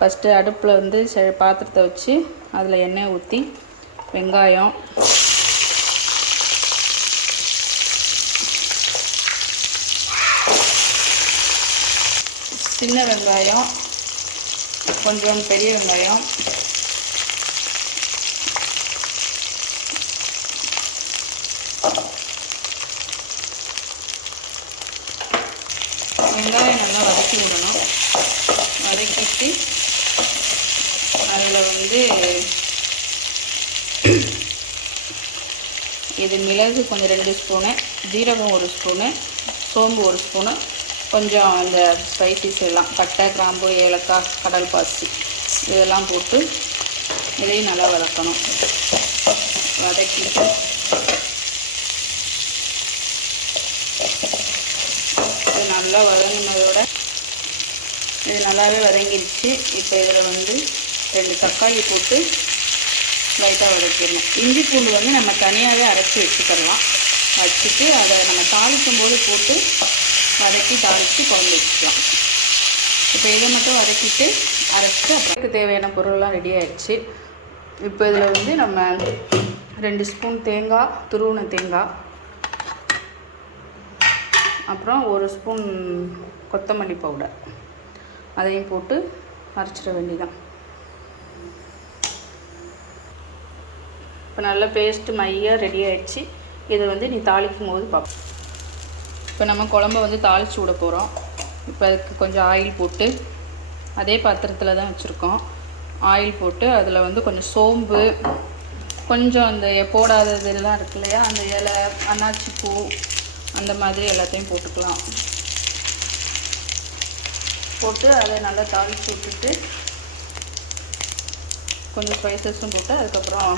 First அடுப்பில் வந்து செ பாத்திரத்தை வச்சு அதில் எண்ணெய் ஊற்றி வெங்காயம். சின்ன வெங்காயம் கொஞ்சம் பெரிய வெங்காயம். வெங்காயம் நல்லா வதக்கி விடணும். வதக்கிட்டு அதில் வந்து இது மிளகு கொஞ்சம் ரெண்டு ஸ்பூனு ஜீரகம் ஒரு ஸ்பூனு சோம்பு ஒரு ஸ்பூனு கொஞ்சம் அந்த ஸ்பைசிஸ் எல்லாம் பட்டை கிராம்பு ஏலக்காய் கடல் பாசி இதெல்லாம் போட்டு இதையும் நல்லா வதக்கணும். வதக்கிட்டு இது நல்லா வதங்கினதோட இது நல்லாவே வதங்கிடுச்சு. இப்போ இதில் வந்து ரெண்டு தக்காளி போட்டு லைட்டாக வதக்கிடணும். இஞ்சி பூண்டு வந்து நம்ம தனியாகவே அரைச்சி வச்சுக்கிடலாம். வச்சுட்டு அதை நம்ம தாளிக்கும் போது போட்டு வதக்கி தாளித்து குழம்பு வச்சுக்கலாம். இப்போ இதை மட்டும் வதக்கிட்டு அரைச்சிட்டு அப்புறம் தேவையான பொருள்லாம் ரெடி ஆயிடுச்சு. இப்போ இதில் வந்து நம்ம ரெண்டு ஸ்பூன் தேங்காய் துருவன தேங்காய். அப்புறம் ஒரு ஸ்பூன் கொத்தமல்லி பவுடர் அதையும் போட்டு அரைச்சிட வேண்டியதான் இப்போ நல்லா பேஸ்ட்டு மையாக ரெடி ஆகிடுச்சு இதை வந்து நீ தாளிக்கும் போது பார்ப்போம் இப்போ நம்ம குழம்ப வந்து தாளித்து விட போகிறோம் இப்போ அதுக்கு கொஞ்சம் ஆயில் போட்டு அதே பாத்திரத்தில் தான் வச்சுருக்கோம். ஆயில் போட்டு அதில் வந்து கொஞ்சம் சோம்பு கொஞ்சம் அந்த போடாதது எல்லாம் இருக்கு இல்லையா? அந்த இலை அன்னாச்சி பூ அந்த மாதிரி எல்லாத்தையும் போட்டுக்கலாம். போட்டு அதை நல்லா தாளித்து விட்டுட்டு கொஞ்சம் ஸ்பைசஸும் போட்டு அதுக்கப்புறம்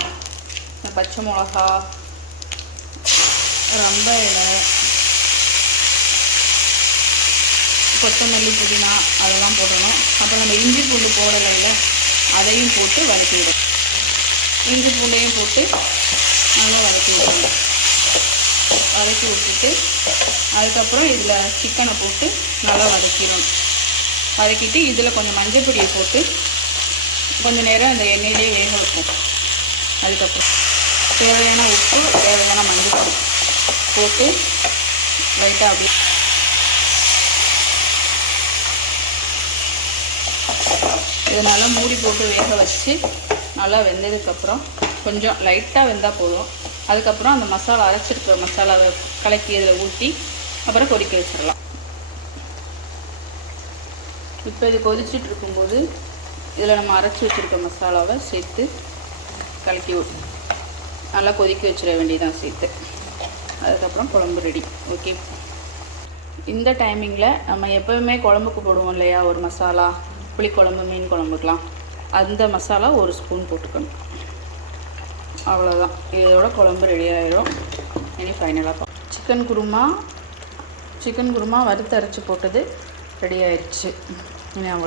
பச்சை மிளகா ரொம்ப இலை கொத்தமல்லி புதினா அதெல்லாம் போடணும் அப்புறம் நம்ம இஞ்சி பூண்டு போடலை இல்லை அதையும் போட்டு வதக்கிவிடும் இஞ்சி பூண்டையும் போட்டு நல்லா வதக்கி விடணும். வதக்கி விட்டுட்டு அதுக்கப்புறம் இதில் சிக்கனை போட்டு நல்லா வதக்கிடணும். வதக்கிட்டு இதில் கொஞ்சம் மஞ்சள் பொடியை போட்டு கொஞ்சம் நேரம் அந்த எண்ணெயிலே வேக வைப்போம். அதுக்கப்புறம் தேவையான உப்பு தேவையான மஞ்சள் போட்டு லைட்டாக அப்படியே இதனால் மூடி போட்டு வேக வச்சு நல்லா வெந்ததுக்கப்புறம் கொஞ்சம் லைட்டாக வெந்தால் போதும். அதுக்கப்புறம் அந்த மசாலா அரைச்சிருக்கிற மசாலாவை கலக்கி இதில் ஊற்றி அப்புறம் கொதிக்க வச்சிடலாம். இப்போ இது கொதிச்சுட்டு இருக்கும்போது இதில் நம்ம அரைச்சி வச்சுருக்க மசாலாவை சேர்த்து கலக்கி விட்டு நல்லா கொதிக்க வச்சிட வேண்டியதான் சேர்த்து. அதுக்கப்புறம் குழம்பு ரெடி ஓகே இந்த டைமிங்கில் நம்ம எப்போவுமே குழம்புக்கு போடுவோம் இல்லையா? ஒரு மசாலா புளிக்குழம்பு மீன் குழம்புக்கெலாம் அந்த மசாலா ஒரு ஸ்பூன் போட்டுக்கணும். அவ்வளோதான் இதோட குழம்பு ரெடி ஆகிடும் இனி ஃபைனலாக சிக்கன் குருமா சிக்கன் குருமா வறுத்து அரைச்சி போட்டது ரெடி ஆயிடுச்சு. இனி அவ்வளோ